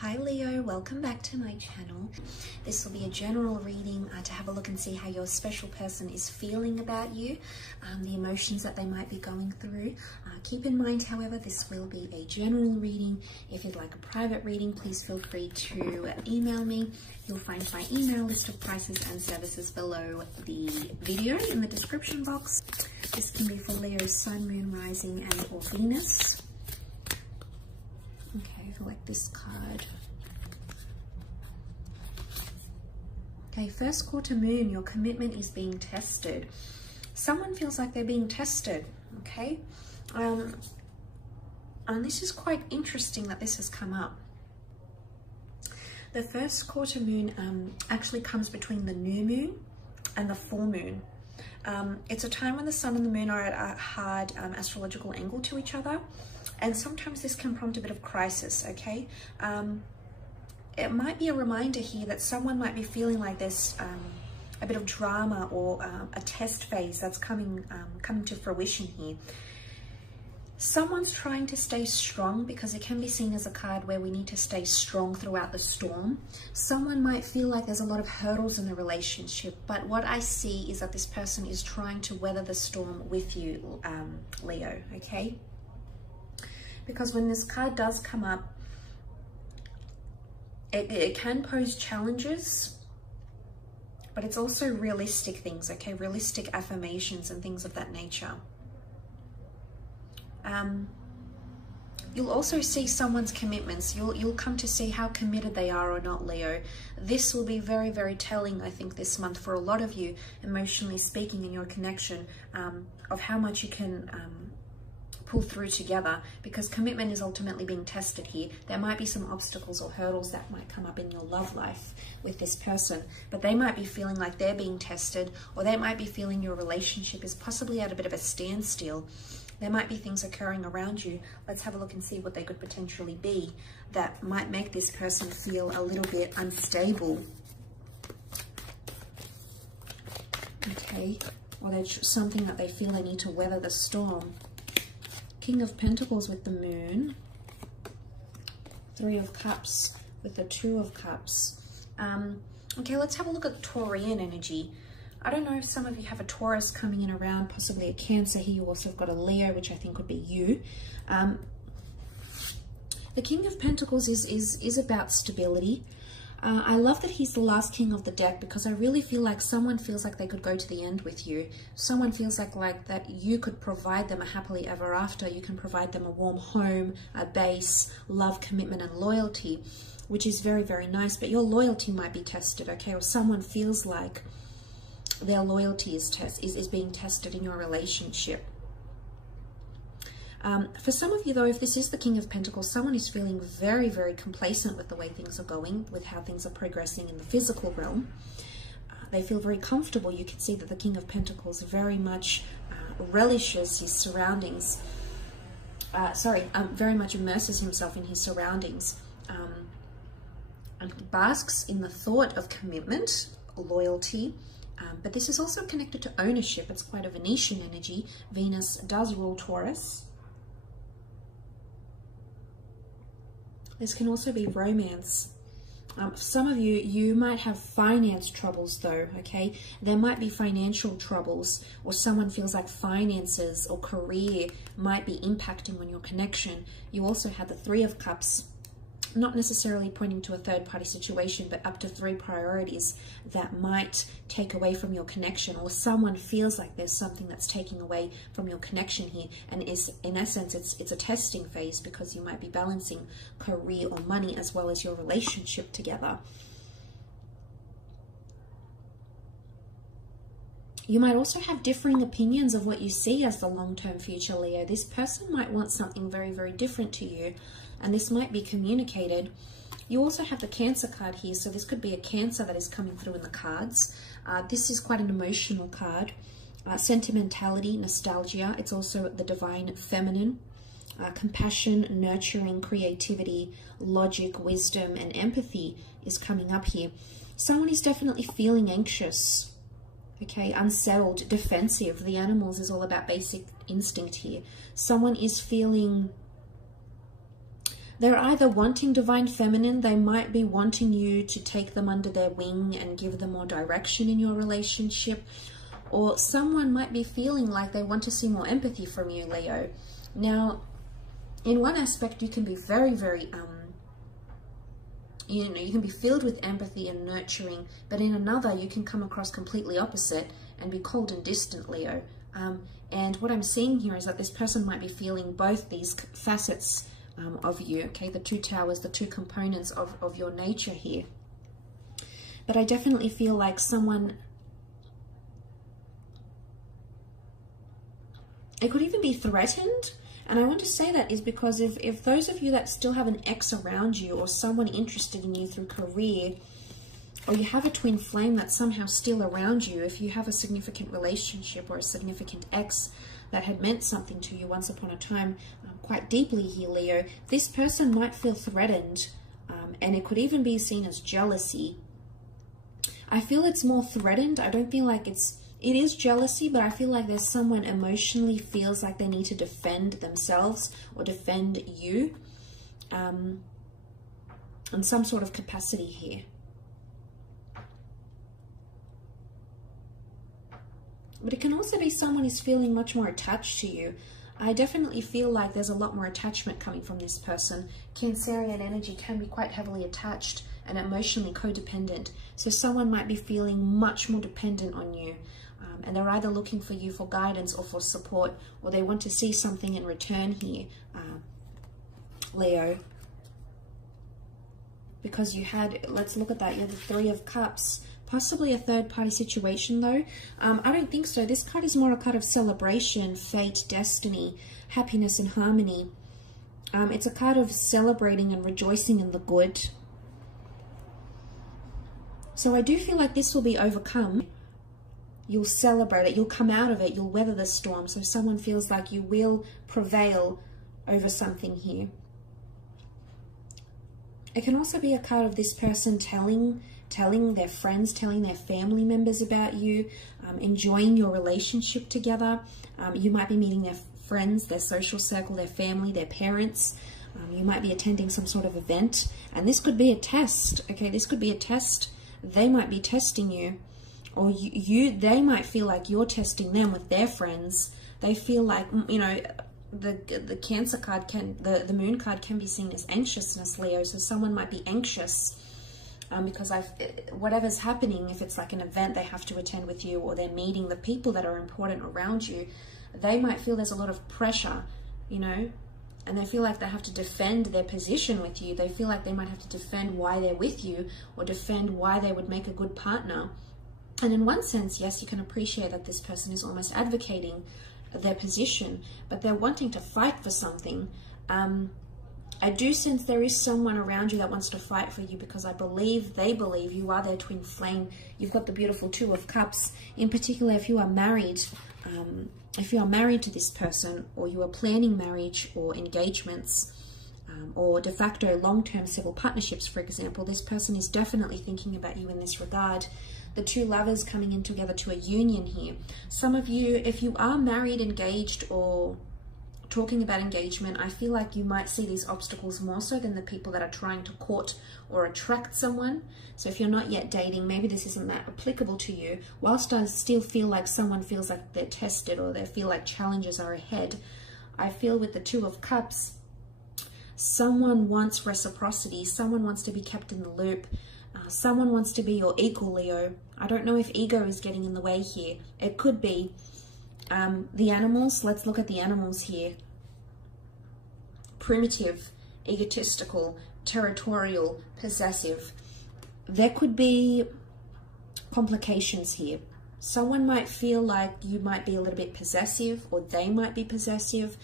Hi Leo, welcome back to my channel. This will be a general reading to have a look and see how your special person is feeling about you, the emotions that they might be going through. Keep in mind, however, this will be a general reading. If you'd like a private reading, please feel free to email me. You'll find my email list of prices and services below the video in the description box. This can be for Leo's Sun, Moon, Rising and or Venus. Okay, I like this card. Okay, first quarter moon, your commitment is being tested. Someone feels like they're being tested, okay? And this is quite interesting that this has come up. The first quarter moon actually comes between the new moon and the full moon. It's a time when the sun and the moon are at a hard astrological angle to each other. And sometimes this can prompt a bit of crisis, okay? It might be a reminder here that someone might be feeling like there's a bit of drama or a test phase that's coming to fruition here. Someone's trying to stay strong because it can be seen as a card where we need to stay strong throughout the storm. Someone might feel like there's a lot of hurdles in the relationship, but what I see is that this person is trying to weather the storm with you, Leo, okay? Because when this card does come up, it can pose challenges, but it's also realistic things, okay? Realistic affirmations and things of that nature. You'll also see someone's commitments. You'll come to see how committed they are or not, Leo. This will be very, very telling, I think, this month for a lot of you, emotionally speaking, in your connection, of how much you can pull through together, because commitment is ultimately being tested here. There might be some obstacles or hurdles that might come up in your love life with this person, but they might be feeling like they're being tested, or they might be feeling your relationship is possibly at a bit of a standstill. There might be things occurring around you. Let's have a look and see what they could potentially be that might make this person feel a little bit unstable. Okay, or there's something that they feel they need to weather the storm. King of Pentacles with the Moon, Three of Cups with the Two of Cups. Okay, let's have a look at Taurian energy. I don't know if some of you have a Taurus coming in around, possibly a Cancer here. You also have got a Leo, which I think would be you. The King of Pentacles is about stability. I love that he's the last king of the deck, because I really feel like someone feels like they could go to the end with you. Someone feels like that you could provide them a happily ever after. You can provide them a warm home, a base, love, commitment, and loyalty, which is very, very nice. But your loyalty might be tested, okay? Or someone feels like their loyalty is being tested in your relationship. For some of you, though, if this is the King of Pentacles, someone is feeling very, very complacent with the way things are going, with how things are progressing in the physical realm. They feel very comfortable. You can see that the King of Pentacles very much relishes his surroundings. Very much immerses himself in his surroundings. And basks in the thought of commitment, loyalty. But this is also connected to ownership. It's quite a Venetian energy. Venus does rule Taurus. This can also be romance. For some of you, you might have finance troubles though, okay? There might be financial troubles, or someone feels like finances or career might be impacting on your connection. You also have the Three of Cups, not necessarily pointing to a third-party situation, but up to 3 priorities that might take away from your connection, or someone feels like there's something that's taking away from your connection here, and is, in essence, it's a testing phase, because you might be balancing career or money as well as your relationship together. You might also have differing opinions of what you see as the long-term future, Leo. This person might want something very, very different to you, and this might be communicated. You also have the Cancer card here, so this could be a Cancer that is coming through in the cards. This is quite an emotional card. Sentimentality, nostalgia. It's also the divine feminine. Compassion, nurturing, creativity, logic, wisdom, and empathy is coming up here. Someone is definitely feeling anxious, okay, unsettled, defensive. The animals is all about basic instinct here. Someone is feeling They're either wanting divine feminine, they might be wanting you to take them under their wing and give them more direction in your relationship, or someone might be feeling like they want to see more empathy from you, Leo. Now, in one aspect, you can be very, very, you can be filled with empathy and nurturing, but in another, you can come across completely opposite and be cold and distant, Leo. And what I'm seeing here is that this person might be feeling both these facets of you, okay, the two towers, the two components of your nature here. But I definitely feel like someone, it could even be threatened. And I want to say that is because if those of you that still have an ex around you, or someone interested in you through career, or you have a twin flame that's somehow still around you, if you have a significant relationship or a significant ex that had meant something to you once upon a time, quite deeply here, Leo, this person might feel threatened, and it could even be seen as jealousy. I feel it's more threatened. I don't feel like it is jealousy, but I feel like there's someone emotionally feels like they need to defend themselves or defend you, in some sort of capacity here. But it can also be someone is feeling much more attached to you. I definitely feel like there's a lot more attachment coming from this person. Cancerian energy can be quite heavily attached and emotionally codependent. So someone might be feeling much more dependent on you. And they're either looking for you for guidance or for support, or they want to see something in return here, Leo. Because you had, let's look at that, you have the Three of Cups. Possibly a third-party situation, though. I don't think so. This card is more a card of celebration, fate, destiny, happiness, and harmony. It's a card of celebrating and rejoicing in the good. So I do feel like this will be overcome. You'll celebrate it. You'll come out of it. You'll weather the storm. So someone feels like you will prevail over something here. It can also be a card of this person telling their friends, telling their family members about you, enjoying your relationship together. You might be meeting their friends, their social circle, their family, their parents. You might be attending some sort of event, and this could be a test, okay? This could be a test. They might be testing you, or they might feel like you're testing them with their friends. They feel like, you know, the Cancer card the Moon card can be seen as anxiousness, Leo. So someone might be anxious because whatever's happening, if it's like an event they have to attend with you, or they're meeting the people that are important around you, they might feel there's a lot of pressure, you know, and they feel like they have to defend their position with you. They feel like they might have to defend why they're with you, or defend why they would make a good partner. And in one sense, yes, you can appreciate that this person is almost advocating their position, but they're wanting to fight for something. I do sense there is someone around you that wants to fight for you, because they believe you are their twin flame. You've got the beautiful Two of Cups. In particular, if you are married, to this person, or you are planning marriage or engagements, or de facto long-term civil partnerships, for example, this person is definitely thinking about you in this regard. The two lovers coming in together to a union here. Some of you, if you are married, engaged, or talking about engagement, I feel like you might see these obstacles more so than the people that are trying to court or attract someone. So if you're not yet dating, maybe this isn't that applicable to you. Whilst I still feel like someone feels like they're tested, or they feel like challenges are ahead, I feel with the Two of Cups, someone wants reciprocity. Someone wants to be kept in the loop. Someone wants to be your equal, Leo. I don't know if ego is getting in the way here. It could be. The animals, let's look at the animals here. Primitive, egotistical, territorial, possessive. There could be complications here. Someone might feel like you might be a little bit possessive, or they might be possessive.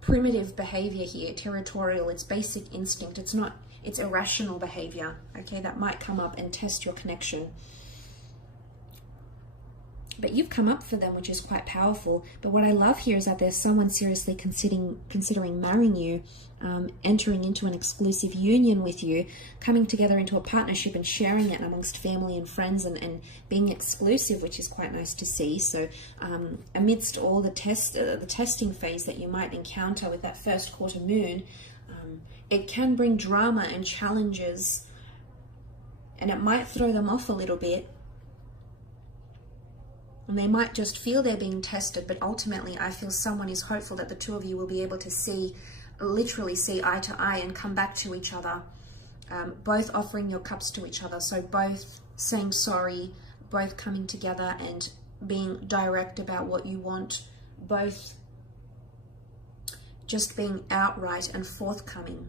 Primitive behavior here, territorial, it's basic instinct. It's irrational behavior, okay? That might come up and test your connection. But you've come up for them, which is quite powerful. But what I love here is that there's someone seriously considering marrying you, entering into an exclusive union with you, coming together into a partnership and sharing it amongst family and friends, and being exclusive, which is quite nice to see. So amidst all the testing phase that you might encounter with that first quarter moon, it can bring drama and challenges, and it might throw them off a little bit. And they might just feel they're being tested, but ultimately I feel someone is hopeful that the two of you will be able to see, literally see eye to eye and come back to each other, both offering your cups to each other. So both saying sorry, both coming together and being direct about what you want, both just being outright and forthcoming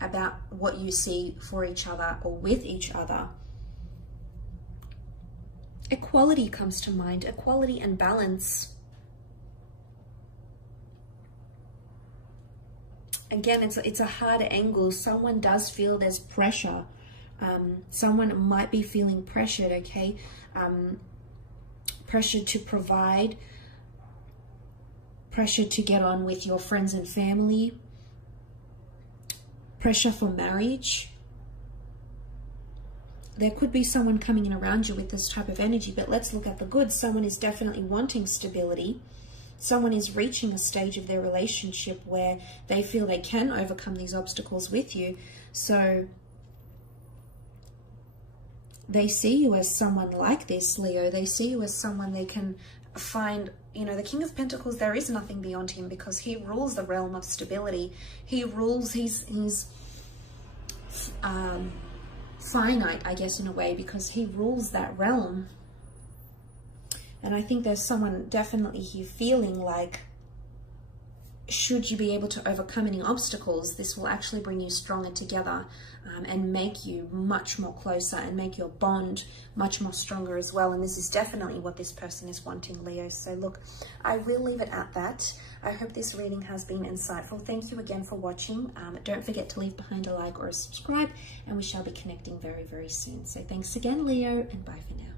about what you see for each other or with each other. Equality comes to mind, equality and balance. Again, it's a hard angle. Someone does feel there's pressure. Someone might be feeling pressured, okay? Pressure to provide, pressure to get on with your friends and family, pressure for marriage. There could be someone coming in around you with this type of energy, but let's look at the good. Someone is definitely wanting stability. Someone is reaching a stage of their relationship where they feel they can overcome these obstacles with you. So they see you as someone like this, Leo. They see you as someone they can find, you know, the King of Pentacles, there is nothing beyond him because he rules the realm of stability. He rules, he's finite, I guess, in a way, because he rules that realm. And I think there's someone definitely here feeling like, should you be able to overcome any obstacles, this will actually bring you stronger together, and make you much more closer and make your bond much more stronger as well. And this is definitely what this person is wanting, Leo. So look, I will leave it at that. I hope this reading has been insightful. Thank you again for watching. Don't forget to leave behind a like or a subscribe, and we shall be connecting very, very soon. So thanks again, Leo, and bye for now.